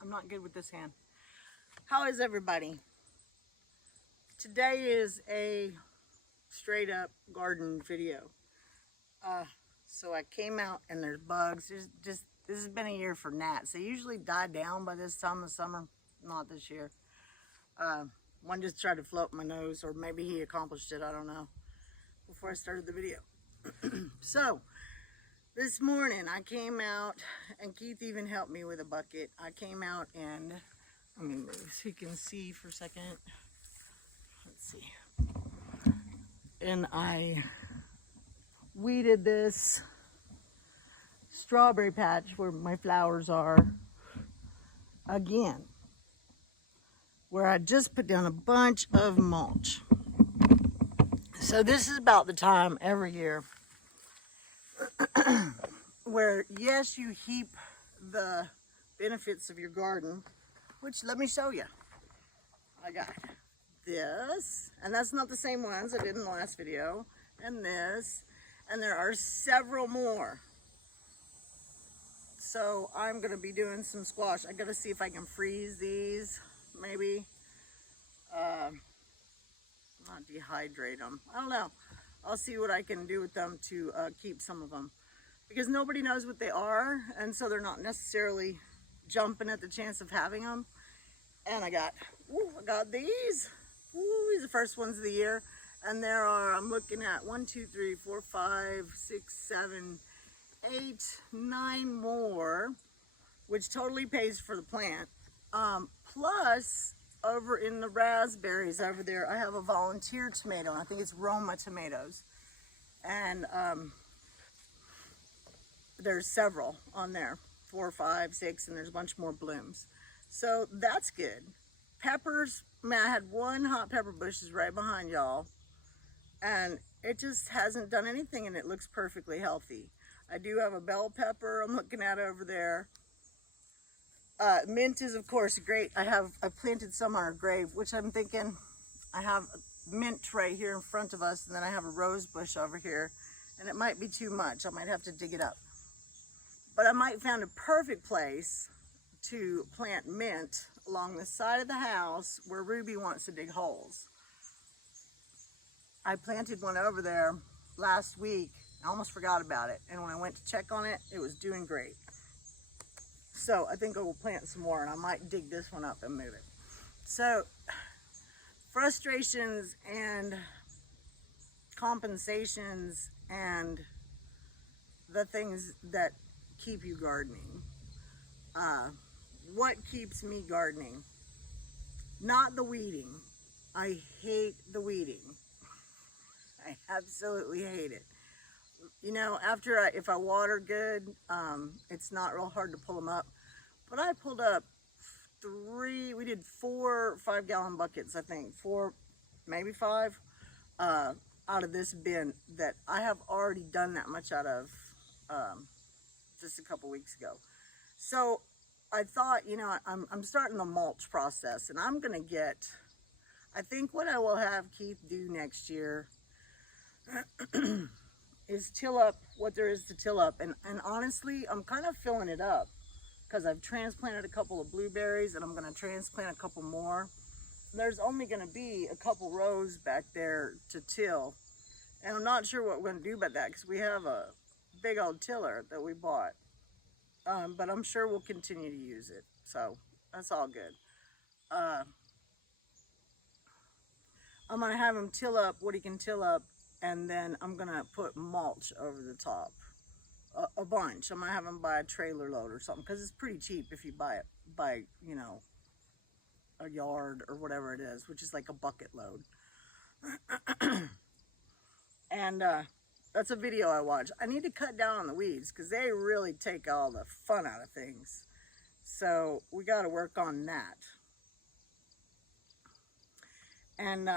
I'm not good with this hand. How is everybody? Today is a straight up garden video. So I came out and there's bugs. This has been a year for gnats. They usually die down by this time of summer. Not this year. One just tried to float my nose, or maybe he accomplished it, I don't know, before I started the video. So this morning I came out, and Keith even helped me with a bucket. I came out and, let me move so you can see for a second. Let's see. And I weeded this strawberry patch where my flowers are again, where I just put down a bunch of mulch. So this is about the time every year where, yes, you heap the benefits of your garden, which, let me show you. I got this, and that's not the same ones I did in the last video, and this, and there are several more. So I'm gonna be doing some squash. I gotta see if I can freeze these, maybe. Not dehydrate them. I don't know. I'll see what I can do with them to keep some of them, because nobody knows what they are, and so they're not necessarily jumping at the chance of having them. And I got these. Ooh, these are the first ones of the year, and there are, I'm looking at 1, 2, 3, 4, 5, 6, 7, 8, 9 more, which totally pays for the plant. Plus, over in the raspberries over there, I have a volunteer tomato, and I think it's Roma tomatoes. And there's several on there, 4, 5, 6, and there's a bunch more blooms. So that's good. Peppers, man, I had one hot pepper bush is right behind y'all, and it just hasn't done anything, and it looks perfectly healthy. I do have a bell pepper I'm looking at over there. Mint is, of course, great. I planted some on our grave, which I'm thinking, I have mint right here in front of us, and then I have a rose bush over here, and it might be too much. I might have to dig it up. But I might find a perfect place to plant mint along the side of the house where Ruby wants to dig holes. I planted one over there last week. I almost forgot about it, and when I went to check on it, it was doing great. So I think I will plant some more, and I might dig this one up and move it. So frustrations and compensations and the things that keep you gardening. What keeps me gardening? Not the weeding. I hate the weeding. I absolutely hate it. You know, if I water good, it's not real hard to pull them up. But I pulled up we did 4 5-gallon buckets, I think, 4, maybe 5, out of this bin that I have already done that much out of just a couple weeks ago. So I thought, you know, I'm starting the mulch process, and I'm gonna get, I think what I will have Keith do next year is till up what there is to till up. And honestly, I'm kind of filling it up because I've transplanted a couple of blueberries, and I'm going to transplant a couple more. There's only going to be a couple rows back there to till, and I'm not sure what we're going to do about that because we have a big old tiller that we bought. But I'm sure we'll continue to use it, so that's all good. I'm going to have him till up what he can till up, and then I'm gonna put mulch over the top, a bunch. I'm gonna have them buy a trailer load or something, because it's pretty cheap if you buy it by, you know, a yard or whatever it is, which is like a bucket load. And that's a video I watched. I need to cut down on the weeds because they really take all the fun out of things. So we got to work on that. And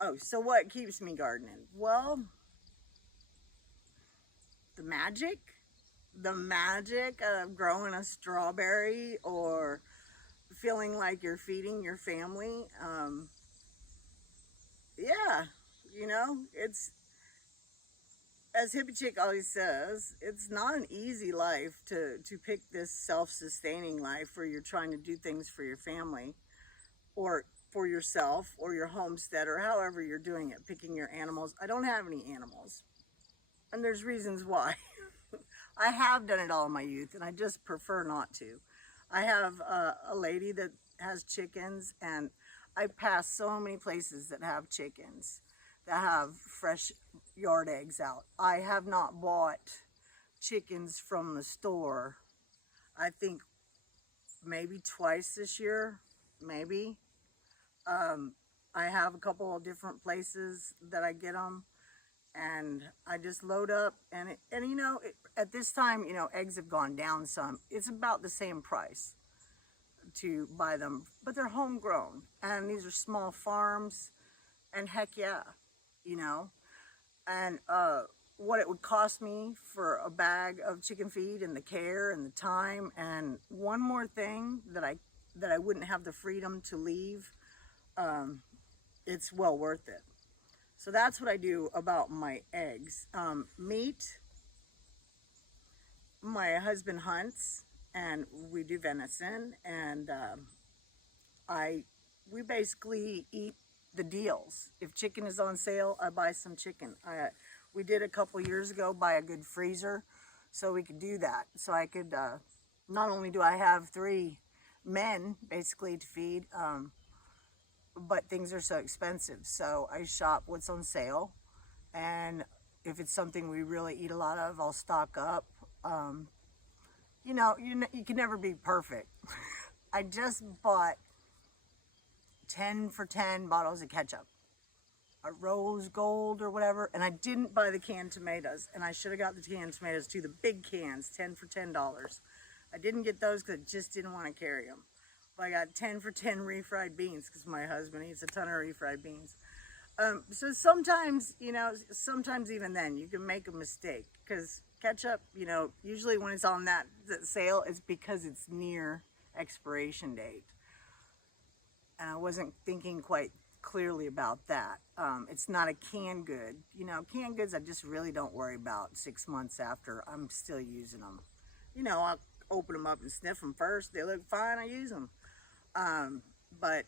oh, so what keeps me gardening? Well, the magic of growing a strawberry or feeling like you're feeding your family. Yeah, you know, as Hippie Chick always says, it's not an easy life to pick this self-sustaining life where you're trying to do things for your family or for yourself or your homestead or however you're doing it, picking your animals. I don't have any animals, and there's reasons why. I have done it all in my youth, and I just prefer not to. I have a lady that has chickens, and I pass so many places that have chickens, that have fresh yard eggs out. I have not bought chickens from the store, I think maybe twice this year, maybe. I have a couple of different places that I get them, and I just load up, and you know, at this time, you know, eggs have gone down some. It's about the same price to buy them, but they're homegrown, and these are small farms, and heck yeah, you know. And what it would cost me for a bag of chicken feed and the care and the time, and one more thing that I wouldn't have the freedom to leave, it's well worth it. So that's what I do about my eggs. Meat, my husband hunts, and we do venison, and we basically eat the deals. If chicken is on sale, I buy some chicken. We did a couple years ago buy a good freezer so we could do that. So I could, not only do I have 3 men basically to feed, but things are so expensive. So I shop what's on sale, and if it's something we really eat a lot of, I'll stock up. You know, you can never be perfect. I just bought 10 for 10 bottles of ketchup, a Rose Gold or whatever, and I didn't buy the canned tomatoes, and I should have got the canned tomatoes too, the big cans, 10 for $10. I didn't get those because I just didn't want to carry them. But I got 10 for 10 refried beans because my husband eats a ton of refried beans. So sometimes, you know, sometimes even then you can make a mistake, because ketchup, you know, usually when it's on that sale, it's because it's near expiration date. And I wasn't thinking quite clearly about that. It's not a canned good. You know, canned goods I just really don't worry about 6 months after. I'm still using them. You know, I'll open them up and sniff them first. They look fine, I use them. But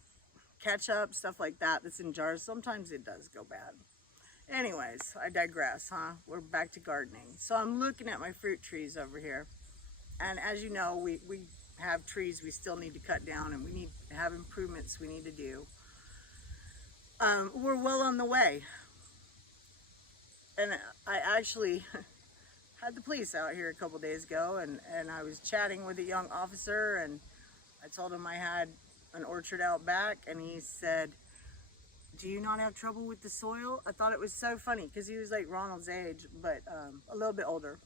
ketchup, stuff like that that's in jars, sometimes it does go bad. Anyways, I digress, huh? We're back to gardening. So I'm looking at my fruit trees over here. And as you know, we have trees we still need to cut down, and we need to have improvements we need to do. We're well on the way. And I actually had the police out here a couple days ago, and I was chatting with a young officer, and I told him I had an orchard out back, and he said, "Do you not have trouble with the soil?" I thought it was so funny because he was like Ronald's age, but a little bit older.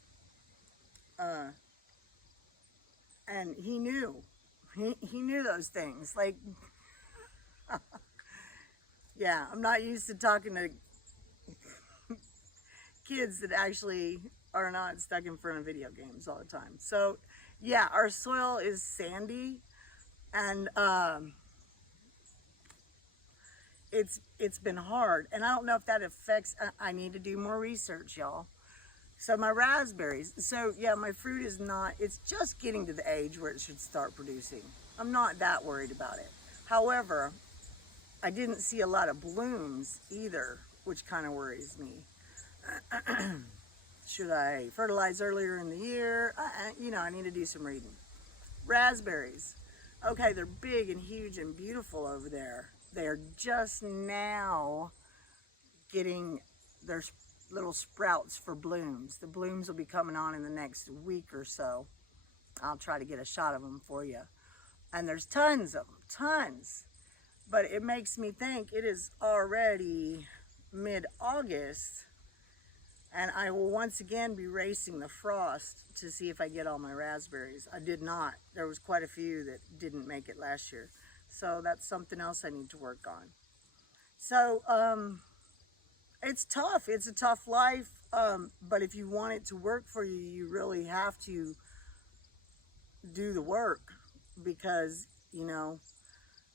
And he knew. He knew those things. Like, yeah, I'm not used to talking to kids that actually are not stuck in front of video games all the time. So, yeah, our soil is sandy, and it's been hard, and I don't know if that affects. I need to do more research, y'all. So my raspberries, so yeah, my fruit is not, it's just getting to the age where it should start producing. I'm not that worried about it. However, I didn't see a lot of blooms either, which kind of worries me. Should I fertilize earlier in the year? You know, I need to do some reading. Raspberries. Okay, they're big and huge and beautiful over there. They're just now getting their little sprouts for blooms. The blooms will be coming on in the next week or so. I'll try to get a shot of them for you. And there's tons of them, tons. But it makes me think it is already mid-August, and I will once again be racing the frost to see if I get all my raspberries. I did not. There was quite a few that didn't make it last year. So that's something else I need to work on. So, it's tough. It's a tough life, but if you want it to work for you, you really have to do the work, because, you know,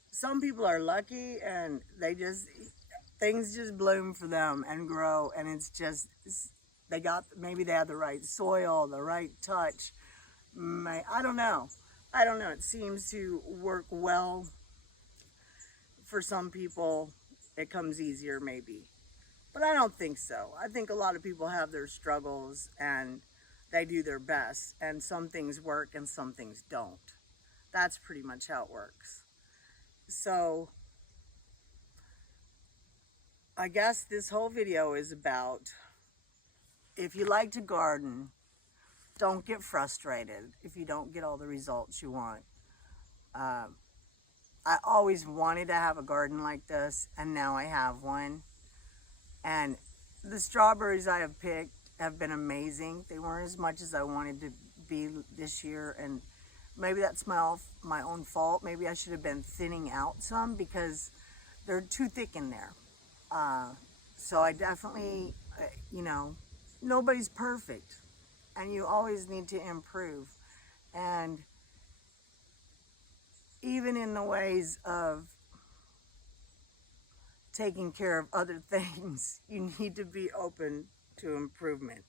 some people are lucky and things just bloom for them and grow, and it's just maybe they had the right soil, the right touch. I don't know. I don't know. It seems to work well for some people. It comes easier maybe. But I don't think so. I think a lot of people have their struggles and they do their best. And some things work and some things don't. That's pretty much how it works. So I guess this whole video is about, if you like to garden, don't get frustrated if you don't get all the results you want. I always wanted to have a garden like this, and now I have one. And the strawberries I have picked have been amazing. They weren't as much as I wanted to be this year, and maybe that's my own fault. Maybe I should have been thinning out some because they're too thick in there. So I definitely, nobody's perfect, and you always need to improve. And even in the ways of taking care of other things, you need to be open to improvement,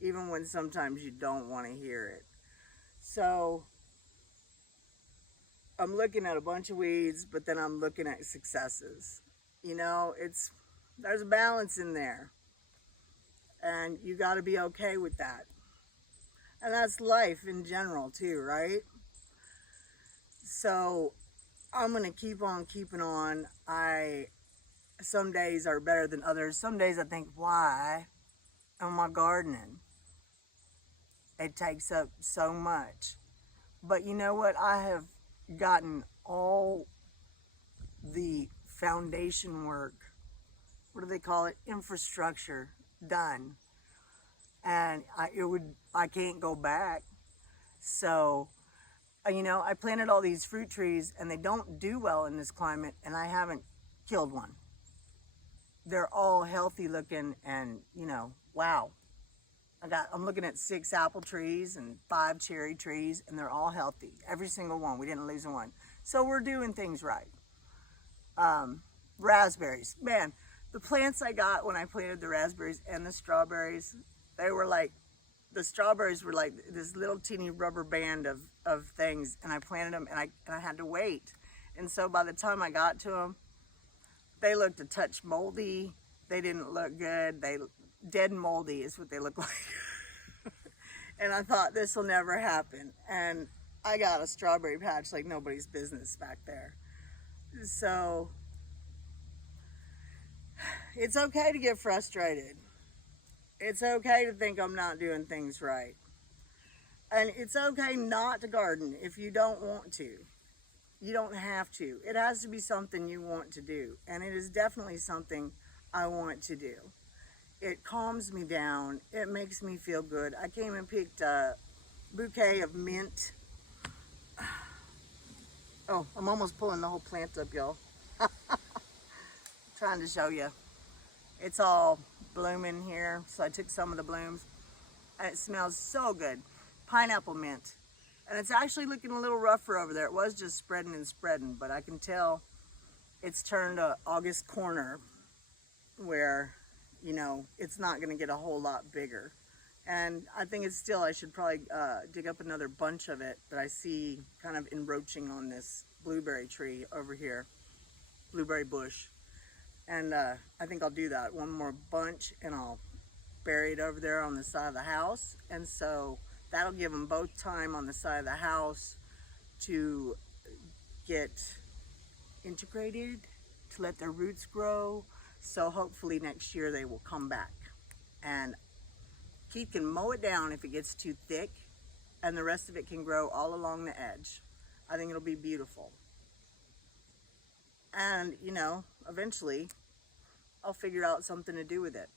even when sometimes you don't want to hear it. So I'm looking at a bunch of weeds, but then I'm looking at successes. There's a balance in there, and you got to be okay with that. And that's life in general too, right? So I'm going to keep on keeping on. Some days are better than others. Some days I think, why am I gardening? It takes up so much. But you know what? I have gotten all the foundation work, what do they call it? Infrastructure done. And I can't go back. So, I planted all these fruit trees and they don't do well in this climate, and I haven't killed one. They're all healthy looking, and wow. I'm looking at 6 apple trees and 5 cherry trees, and they're all healthy. Every single one. We didn't lose one. So we're doing things right. Raspberries. Man, the plants I got when I planted the raspberries and the strawberries, the strawberries were like this little teeny rubber band of things, and I planted them, and I had to wait. And so by the time I got to them, they looked a touch moldy. They didn't look good. Dead moldy is what they look like. And I thought, this will never happen. And I got a strawberry patch like nobody's business back there. So it's okay to get frustrated. It's okay to think I'm not doing things right. And it's okay not to garden if you don't want to. You don't have to. It has to be something you want to do. And it is definitely something I want to do. It calms me down. It makes me feel good. I came and picked a bouquet of mint. Oh, I'm almost pulling the whole plant up, y'all. Trying to show you. It's all blooming here, so I took some of the blooms. And it smells so good. Pineapple mint. And it's actually looking a little rougher over there. It was just spreading and spreading, but I can tell it's turned a August corner where, it's not going to get a whole lot bigger. And I think I should probably dig up another bunch of it that I see kind of encroaching on this blueberry tree over here, blueberry bush. And I think I'll do that, one more bunch, and I'll bury it over there on the side of the house. And so that'll give them both time on the side of the house to get integrated, to let their roots grow. So hopefully next year they will come back. And Keith can mow it down if it gets too thick, and the rest of it can grow all along the edge. I think it'll be beautiful. And, eventually I'll figure out something to do with it.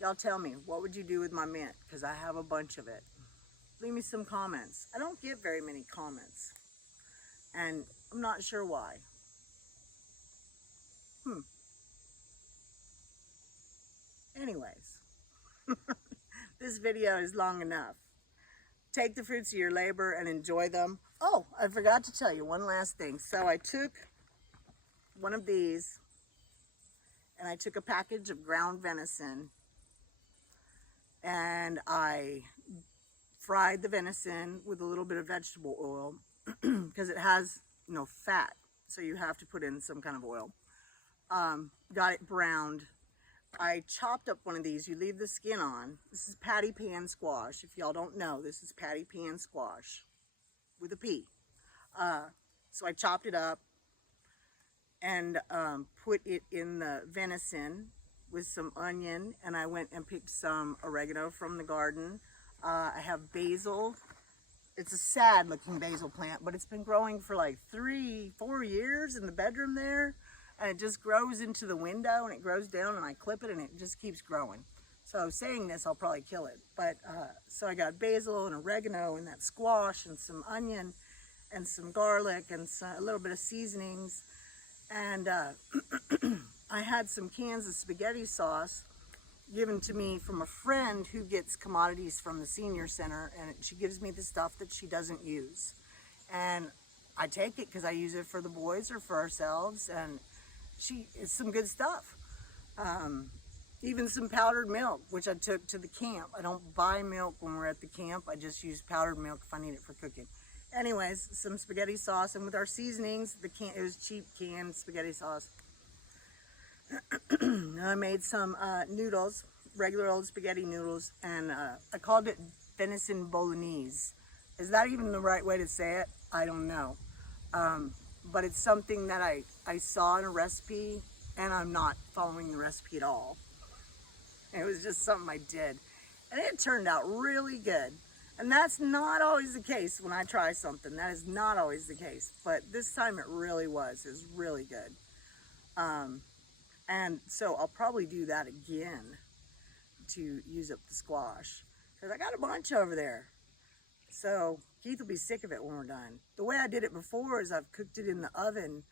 Y'all tell me, what would you do with my mint? Because I have a bunch of it. Leave me some comments. I don't get very many comments, and I'm not sure why. Anyways, this video is long enough. Take the fruits of your labor and enjoy them. Oh, I forgot to tell you one last thing. So I took one of these, and I took a package of ground venison, and I fried the venison with a little bit of vegetable oil because it has fat, so you have to put in some kind of oil. Got it browned. I chopped up one of these. You leave the skin on. This is patty pan squash. If y'all don't know, this is patty pan squash with a P. So I chopped it up and put it in the venison with some onion, and I went and picked some oregano from the garden. I have basil. It's a sad looking basil plant, but it's been growing for like 3-4 years in the bedroom there, and it just grows into the window, and it grows down, and I clip it and it just keeps growing. So saying this, I'll probably kill it. But so I got basil and oregano and that squash and some onion and some garlic and a little bit of seasonings, and I had some cans of spaghetti sauce given to me from a friend who gets commodities from the senior center, and she gives me the stuff that she doesn't use, and I take it because I use it for the boys or for ourselves, and it's some good stuff. Even some powdered milk, which I took to the camp. I don't buy milk when we're at the camp. I just use powdered milk if I need it for cooking. Anyways, some spaghetti sauce, and with our seasonings, it was cheap canned spaghetti sauce. I made some noodles, regular old spaghetti noodles, and I called it venison bolognese. Is that even the right way to say it? I don't know. But it's something that I saw in a recipe, and I'm not following the recipe at all. It was just something I did, and it turned out really good. And that's not always the case when I try something. That is not always the case, but this time it really was. It was really good. And so I'll probably do that again to use up the squash, because I got a bunch over there. So Keith will be sick of it when we're done. The way I did it before is I've cooked it in the oven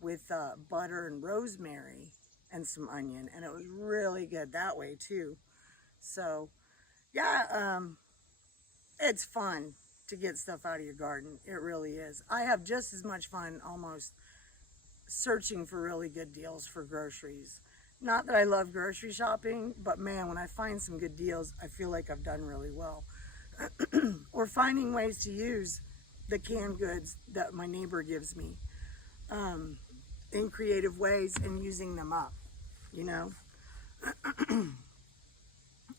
with butter and rosemary and some onion, and it was really good that way too. So yeah, it's fun to get stuff out of your garden. It really is. I have just as much fun almost searching for really good deals for groceries. Not that I love grocery shopping, but man, when I find some good deals, I feel like I've done really well. Or finding ways to use the canned goods that my neighbor gives me in creative ways and using them up,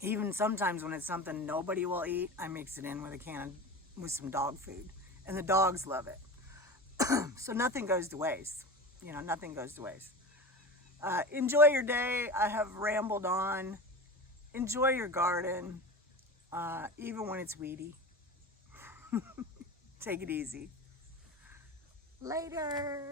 Even sometimes when it's something nobody will eat, I mix it in with some dog food, and the dogs love it. So nothing goes to waste. Nothing goes to waste. Enjoy your day. I have rambled on. Enjoy your garden, even when it's weedy. Take it easy. Later.